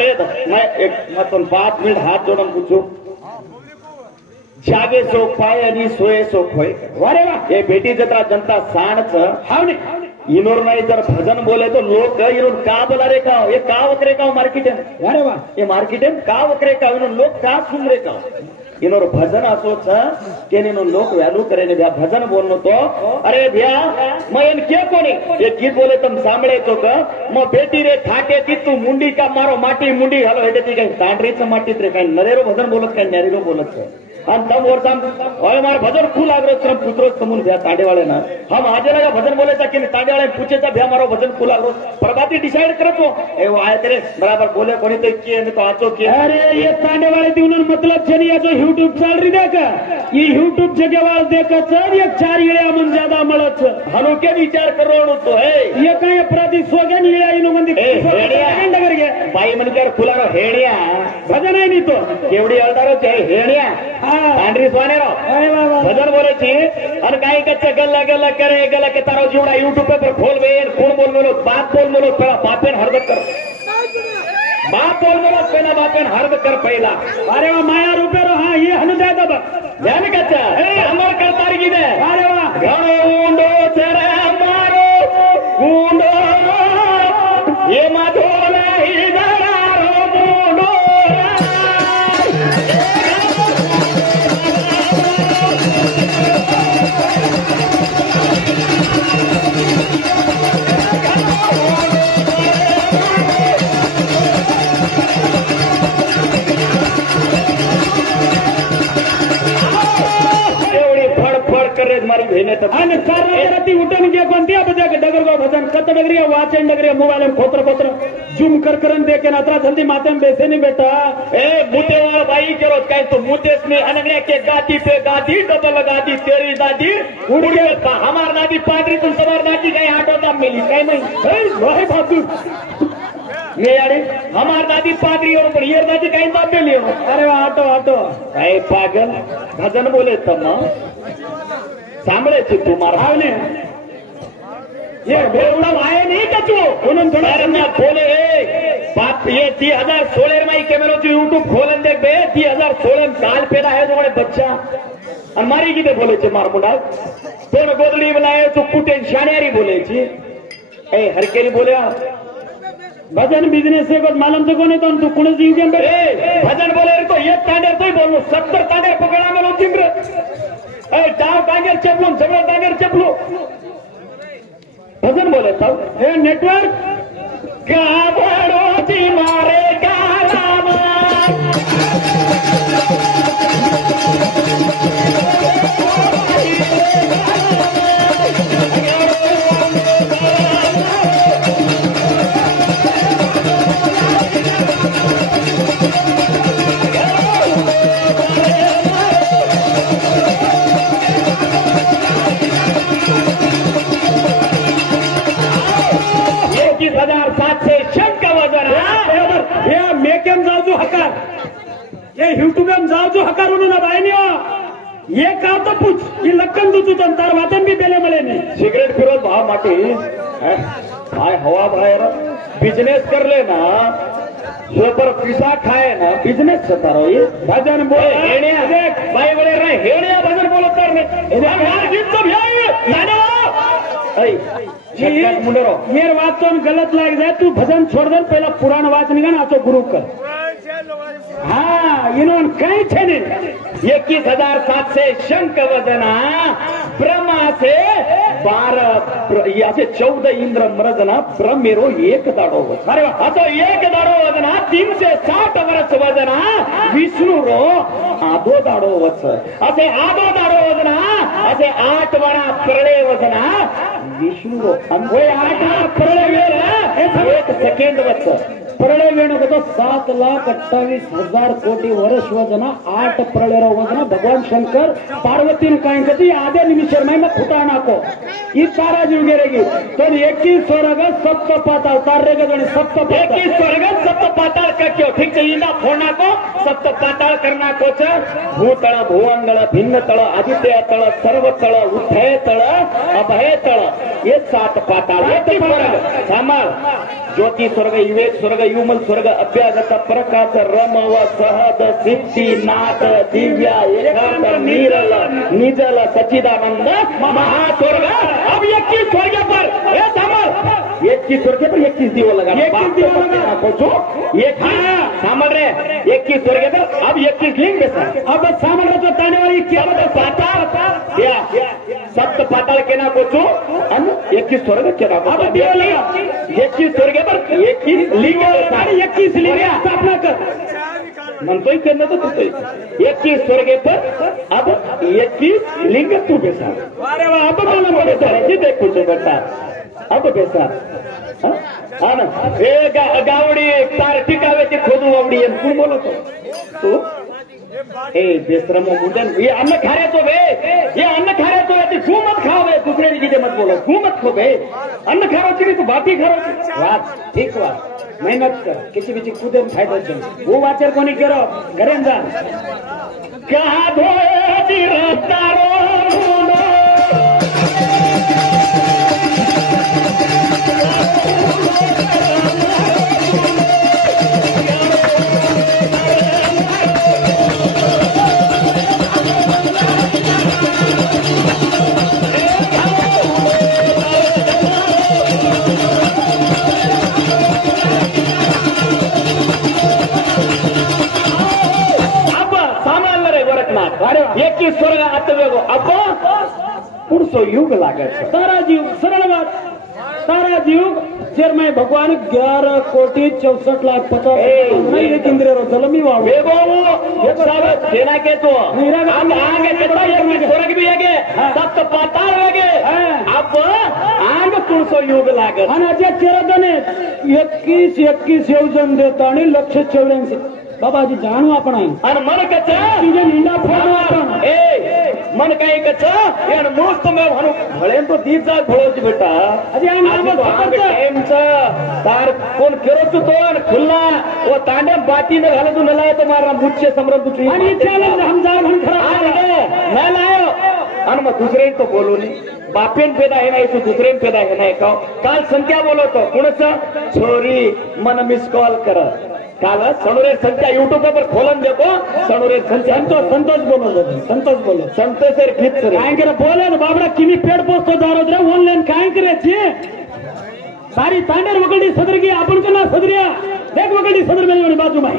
मैं एक मतलब 5 मिनट हाथ जोड़न पूछू जागे शोक पाय आणि सोये शोक होय वारे वा हे भेटी जत्रा जनता साणच हावने इनोर नाही जर भजन बोले तो लोक इनोर का बोला रे का ये का वक्रे का मार्केट है अरे वा ये मार्केट है का वक्रे का इनोर लोक का सुन रे का इनोर भजन असो छ के इनोर लोक वैल्यू करे ने भया भजन बोलनो तो अरे भया मैं इन के कोनी ये गीत बोले तुम सांभळे तो का म बेटी रे थाके ती तू मुंडी का मारो माटी मुंडी हलो हेते ती काही तांडरीच माटी रे काही नरेरो भजन बोलत काही नरेरो बोलत है आणि तम वरतम होय मार भजन फूल आग्रह त्रम पुत्रो समून भया तांडेवाळे ना हम आजे लगा भजन बोलेचा कि तांडेवाळे पूछेचा भया मारो भजन फूल आग्रह प्रभाती डिसाइड करतो ए वो आए तेरे बराबर बोले कोणी तो की तो आचो की अरे ये तांडेवाळे दिवून मतलब छनी या जो YouTube चाल रही देखा ये YouTube जगेवाल देखा सर ये 4 इळ्या मन ज्यादा मळच हनो के विचार करोण तो है ये काय अपराधी सोगन इळ्या इनो मंदी हेडिया बाई मनकर फुलारो हेडिया भजन आहे नी तो केवडी अलदारो ते हेडिया तांडरी स्वानेरो भजन बोलेची आणि काही कच्चा गल्ला गल्ला करे गल्ला के तारो जीवडा YouTube पर खोल वेर कोण बोल बोलो बाप बोल बोलो पहिला बापेन हरदत कर बाप बोल बोलो पहिला बापेन हरदत कर पहिला अरे वा माया रुपेरो हा ये हनुदा दब ध्यान कच्चा अमर करतार गिदे अरे वा गणोंडो चरा मारो गुंडो ये माधोला ही दरारो गुंडो उठन गे कोणती डगरगाव भजन कत डगरिया वाचन डगरिया मोबाइल खोत्र खोत्र जूम करन देखे ना जल्दी माते में बेसे नहीं बेटा ए मुते वाला भाई के रोज कहीं तो मुतेस में अनगने के गादी पे गादी डबल गादी तेरी दादी उड़े हमार दादी पादरी तुम सवार दादी कहीं आटो दाम मिली कहीं नहीं बाबू ये यारे हमार दादी पादरी और बढ़िया दादी कहीं दाम मिली अरे आटो आटो अरे पागल भजन बोले तब ना सांभळे तू मारहावने ये बेवड़ा आए नहीं कचो उन्होंने थोड़ा बोले बाप ये 2016 में कैमरा जो यूट्यूब खोलन देख बे 2016 साल पैदा है जो बच्चा हमारी की बोले छे मार मुंडा दोन गोदड़ी बनाए तो कुटे शानियारी बोले छे ए हरकेली बोले भजन बिजनेस से कुछ मालूम से कोने तो तू कुणे जीव के अंदर भजन बोले तो ये तांडेर तो बोलो 70 तांडेर पकड़ा में लो तिम्र ए डाव तांडेर चपलो सगळं तांडेर चपलो भजन बोले तब ए नेटवर्क गाभरोची मारे गालामा यूट्यूब जाओ जो हकार ना बाय ये का तो पूछ ये लक्कन तू तार वातन भी बेले मले नहीं सिगरेट फिरोज भाव माटी हाय हवा बाहेर बिजनेस कर ले ना पर पिसा खाए ना बिजनेस से तारो ये भजन बोले हेड़िया देख भाई बोले रहे हेड़िया भजन बोलो करने यार गीत तो मुंडरो मेरे बात तो गलत लग जाए तू भजन छोड़ दे पहला पुराण वाच निका ना तो गुरु कर हाँ इन्होंने कहीं थे नहीं 21,700 शंख वजना ब्रह्मा से 12 14 इंद्र मृजना ब्रह्मेरो एक दाडो अरे तो एक दाडो वजना 360 वर्ष वजना विष्णु रो आधो दाडो वच असे आधो दाडो वजना असे 8 वरा प्रलय वजना विष्णु रो 8 प्रलय वेळ 1 सेकंड वच प्रलय वेणु तो 7,28,000 कोटी वर्ष वजना 8 प्रलय वजना भगवान शंकर पार्वती ने कहीं कहती आधे निमिष में फुटा नाको ये सारा जुड़ गिरेगी तो 21 स्वर्ग सप्त पाताल तारेगा जो सप्त 21 स्वर्ग सप्त पाताल का क्यों ठीक है इंदा फोड़ना को सप्त पाताल करना को भूतल भुवंगल भिन्न तल आदित्य तल सर्व तल उठय तल अभय तल ये 7 पाताल स्वर्ग सामल ज्योती स्वर्ग विवेक स्वर्ग युमल स्वर्ग अभ्यागत प्रकाश रमव सहद सिद्धी नाथ दिव्या एकांत नीरल निजल सच्चिदानंद महास्वर्ग। अब 21 स्वर्ग पर 21 स्वर्ग पर 21 दिवो लगा 21 दिवो लगा सोचो एक सामल रे 21 स्वर्ग पर अब 21 लिंग बेसा अब सामल रे तो ताने वाली क्या बता पाताल क्या सप्त पाताल के ना कोचो अन 21 स्वर्ग के ना अब दिवो लगा 21 स्वर्ग पर 21 लिंग 21 लिंग स्थापना कर म्हणतोय त्यांना तर तू 21 स्वर्गे पर अब 21 लिंग तू बेसा अरे वाह अब बोला पड़े जी देखो जो बेटा अब बेसा हा ना हे गावडी तार टिकावे ते खोदू आवडी कोण बोलतो तू ए बेशरम मुदन ये अन्न खाऱ्याचो बे ये अन्न खाऱ्याचो ते तू मत खावे दुसरे की मत बोलो तू मत खो बे अन्न खाराची तू बाती खाराची वाह ठीक वाह मेहनत कर किसी भी कूदे में फायदा चल वो वाचर कोनी करो घरे जा कहा धोए रस्तारो एक स्वर्ग आत्मयोग अब पुरुषो युग लागे तारा जीव सरल बात तारा जीव चेरमय भगवान 11,64,50,000 इंद्रिय जलमी वाव सेना के तो आगे स्वर्ग भी है सप्त पाताल है अब आग पुरुषो युग लागे आणि अजय चेरदने 21 योजन देता आणि 184 बाबाजी जाणू आपण आणि मन कच्चा तुझे निंदा फोडू आपण ए मन काही कच्चा आणि मस्त मी म्हणू भळेन तो दीचा घोळोची बेटा अरे टाइमचा तार कोण केरोच तो आणि खुल्ला वो तांडे बातीने घालत तू नलाय तो मारा मुच्चे समरन तुझी आणि चॅलेंज हम जा म्हणून खरा नाही लायो आणि मग दुसरे तो बोलवली बापेन पेदा है नाही तू दुसरेन पेदा है नाही का काल संख्या बोलवतो कुणच छोरी मन मिस कॉल कर काल सणुरे संख्या युट्यूब पर खोलन देखो सणुरे संख्या संतोष बोलो संतोष सर गीत सर काय करे बोले बाबरा किनी पेड़ पोस्तो दारो रे ऑनलाइन काय करे छे सारी तांडर वगडी सदर की आपण कना सदरिया देख वगडी सदर मेली बाजू में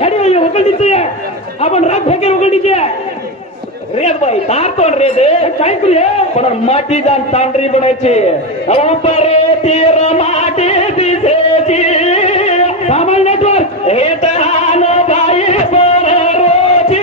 याडी ये वगडी छे आपण राग फेके वगडी छे रे भाई तार तोड रे दे काय करे पण माटी जान तांडरी बनायची हवा परे तीर माटी दिसेची सामाल नेटवर्क हेटान बाई पर रोजी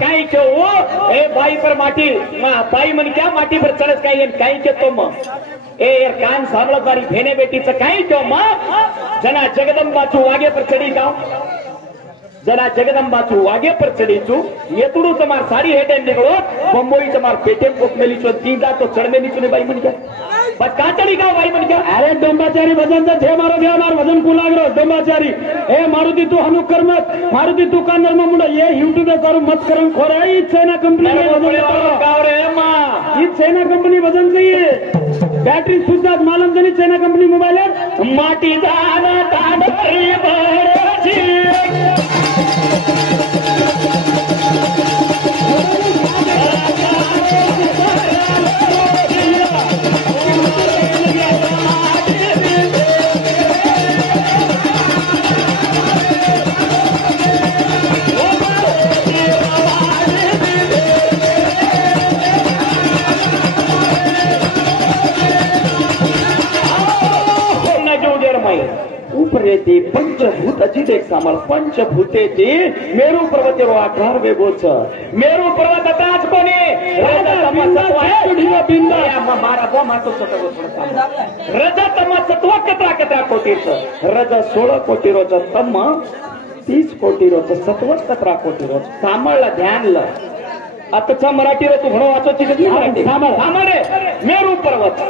काही केवो ए बाई पर माटी बाई म्हण क्या माटी पर चढत काही केतो मग ए यार कान सांभळत बारी भेने बेटीचं काही केव मग जना जगदंबाचू वागे पर चढी गाव जना जगदंबाचू वागे पर चढी चू येतुडू मार साडी हेटे निकळो बंबोई मार पेटे कोक मेली चो तीजा तो चढमे नीचुने बाई म्हण क्या बस का चढी गाव बाई म्हण क्या अरे डोंबाचारी भजन छे मारो दे मार भजन को लागरो डोंबाचारी ए मारुति तू हनुकर मत मारुति तू कानर में मुंडा ये यूट्यूब पे सारू मत करन खोराई चाइना कंपनी में भजन गाव रे मां ये चाइना कंपनी भजन चाहिए बैटरी सुद्धा मालूम जनी चाइना कंपनी मोबाइल माटी जाना ताडरी भरची उपरेती पंचभूत देख सामल पंचभूतेची मेरू पर्वते आकार वेगोच मेरू पर्वत ताज कोणी रजतम सत्व कतरा कोटीच रज 16 कोटी रोज तम 30 कोटी रोज सत्व 17 कोटी रोज सामळला ध्यानलं आताचा मराठी रे तू म्हणून वाचोची सामळ रे मेरू पर्वत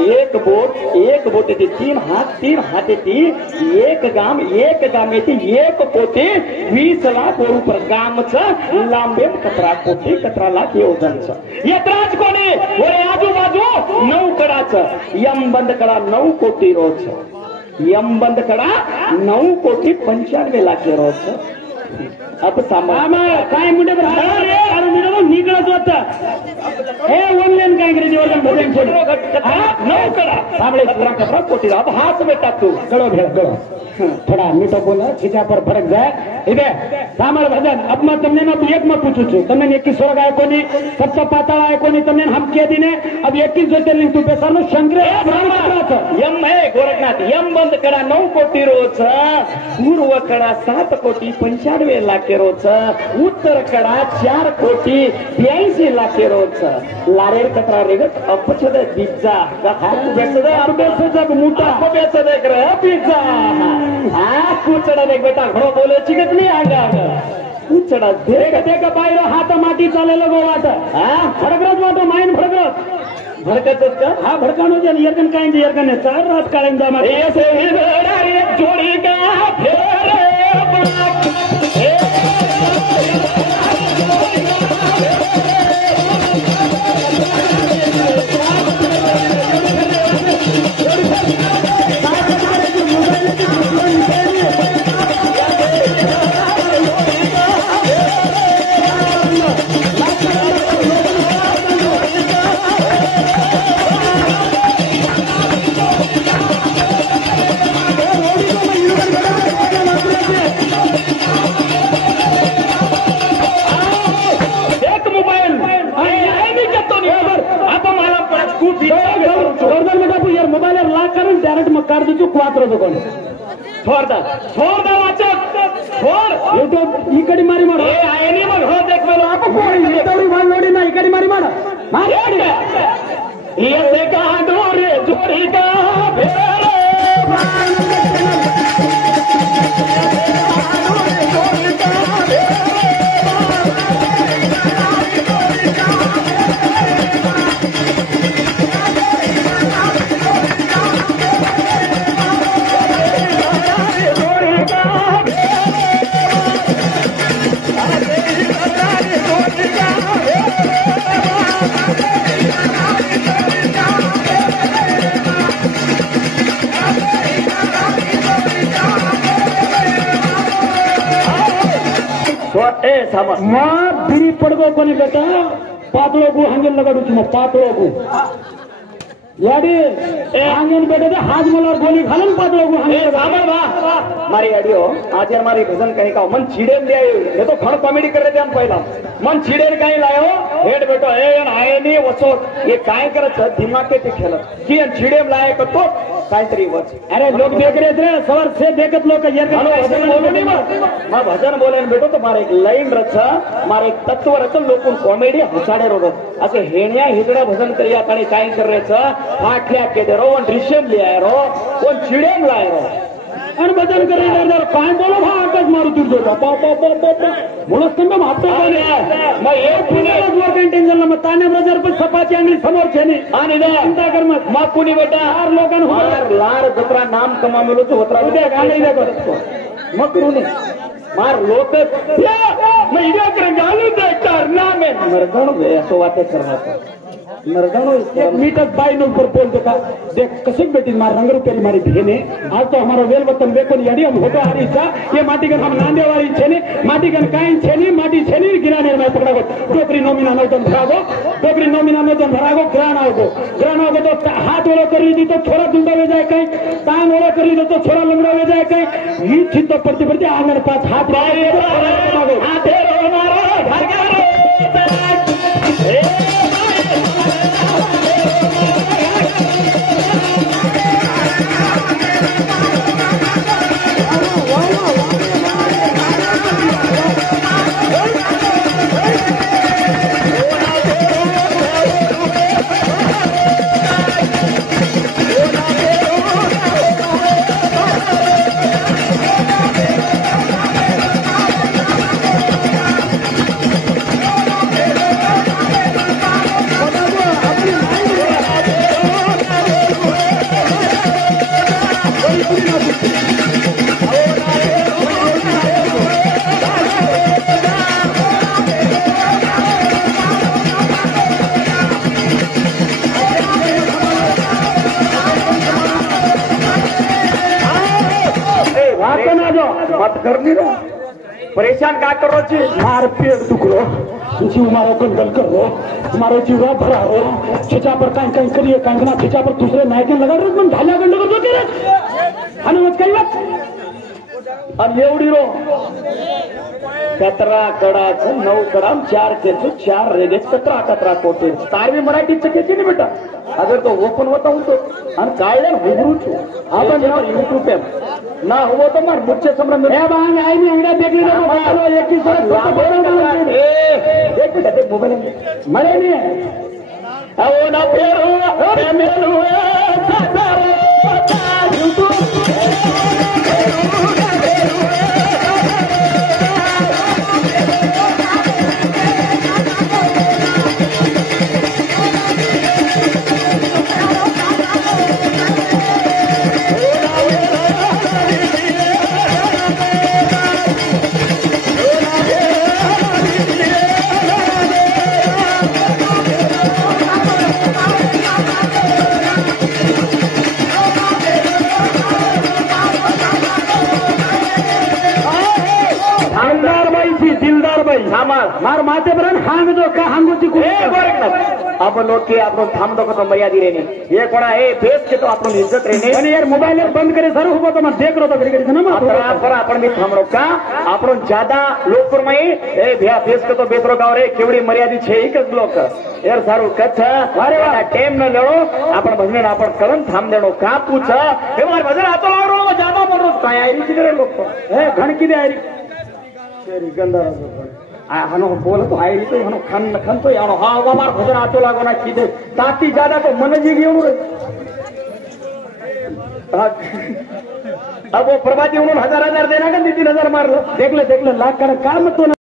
एक बोट येते 3 हात येते एक गाम येते 1 कोटी 20 लाख बरोबर गामचं लांबेम 17 लाख योजनचं येत्राच कोणी वरे आजूबाजू 9 कडाचं यम बंद कडा 9 कोटी रोज यम बंद कडा 9 कोटी 95 लाख रोज अब सामान काय मुंडे निघत होत हे ऑनलाईन काय इंग्रजी वर्गन भजन करा कोटी अब हाथ में टाकू कड़ो भेड़ कड़ो थोड़ा मीठो बोला खींचा पर फरक जाए इधे सामल भजन अब मैं तुमने ना एक में पूछू छू तुमने 21 स्वर्ग आए कोनी सबसे पाताल आए कोनी तुमने हम किया दिने अब 21 ज्योतिर्लिंग तू बेसार नो शंकर यम है गोरखनाथ यम बंद करा 9 कोटी रोज पूर्व कड़ा 7 कोटी 95 लाख रोज उत्तर कड़ा 4 कोटी 82 लाख रोज लारेर कतरा रेगत अपछद पिझ्झा हात बेसद अरबेसद मोठा बेसद कर पिझ्झा आ कुचडा देख बेटा घणो बोले चिकत नाही आगा कुचडा देख बाहेर हात माटी चालेलं गोवाट हा फडकरच वाटो माइन फडकरच भडकतच का हा भडकानो जे यर्कन काय जे यर्कन 4 रात काळेन जा मा ऐसे हिरडारी जोडी का फेरे कर दो क्वात्र दुकान छोड़ दा वाचक छोड़ यूट्यूब इकड़ी मारी मारो ए आयनी मग हो देख बोलो आप कोई इतड़ी वालोडी ना इकड़ी मारी मारो मार ये से का डोरे जोड़ी का बिरी पड़गो कोनी बेटा पातलोगू हंगेन लगाडू पातलोगू याडी हंगेन बेटे हाथ मलर गोली घालून पातलोगू मारी याडियो आज यार मारी भजन कहीं का मन चिड़ेन ले आयो ये तो खड़ कॉमेडी कर रहे थे हम पहला मन चिड़ेन कहीं लायो हेड बेटो ए आए नहीं वसो ये काय करत दिमाग के खेलत की चिड़ेम लाए को तो काहीतरी वच अरे लोग देख रहे थे सवार से देखत लोग भजन बोलो नहीं मैं भजन बोले बेटो तो मारे एक लाइन रचा मारे एक तत्व रच लोक कॉमेडी हसाडे रोडत असे हेण्या हिजड्या भजन करिया आणि काय कर रे छ फाटल्या केदे रो दृश्यम लिया रो कोण चिडेम लाय रो आणि भजन करे जर काय बोलो भा आकाश मारू तुझो बापा मुळस्तंभ मापतो मग एक पुण्याला जो कंटेंजनला मग ताने ब्रदर पण सपाची अंगली समोर छेनी आणि चिंता कर मग पुणी बेटा हार लोकांना लार जत्रा नाम कमावलो तो होत्रा उद्या गाणे करतो मग करू नये मार लोक मग इद्या कर गालू दे करना में मर्दण असो वाते करणार मर्दानो मीटर बाई नो पर बोल देता देख कसे बेटी मार रंग रुपये मारी भेने आज तो हमारा वेल वतन बेको याडी हम होतो हरीचा ये माटी गन हम नांदे वाली छेने माटी गन काई छेनी माटी छेनी गिराने में पकड़ा गो टोकरी नोमिना नो तन भरागो टोकरी नोमिना नो तन भरागो ग्रान आओ तो हाथ ओलो करी दी तो छोरा दुंडा हो जाए कहीं टांग ओलो करी दो तो छोरा लंगड़ा हो जाए कहीं ये चित्त पड़ती पड़ती आंगन पास हाथ बाए हाथे रो मारो घर करनी ना परेशान का करो छी मार पेट टुकड़ो जीव मारो गंगल करो मारो जीवा भरा हो छिचा पर कहीं करिए कंगना छिचा पर दूसरे नायकन लगा रहे पण ढाल्या गंड करतो की रे आणि मग काही वाट आणि एवढी रो 17 कडाच 9 कडाम 4 केच 4 रेगेच 17 कोटे तारवी मराठी चकेची नाही बेटा अगर तो ओपन होता होतो आणि काय हुगरू छु आपण यूट्यूब पे ना हो तो मार मुझे समरा में ए बांग आई मी अंगडा देखली ना बोलो 21 वर्ष एक मिनिट एक मोबाईल मरे नहीं आओ ना फेरो मेलू मार माते बरन हांग दो का हांगोची को आपण लोके आपण थांब दो तो मर्यादी रेने ये कोणा ए बेस के तो आपण इज्जत रेने आणि यार मोबाइल बंद करे सर हो तो मैं देख रहा था घड़ी घड़ी ना पर आपण मी थांब रो का आपण ज्यादा लोकपुर में ए भैया बेस के तो बेसरो गाव रे केवडी मर्यादी छे एकच लोक यार सारू कथ अरे टाइम न लेणो आपण भजन आपण करून थांब देणो का पूछ हे मार भजन आतो लावरो ज्यादा बोल रो काय आरी किरे लोक ए घणकी दे आरी तेरी गंदा हनो बोल तो आई तो हनो खन खन तो यानो हाँ वो मार भजन आतो लागो ना सीधे ताती ज्यादा तो मन जी गयो रे अब वो प्रभाती उन्होंने 1000 देना का 3,000 मार लो देख ले लाख कर काम तो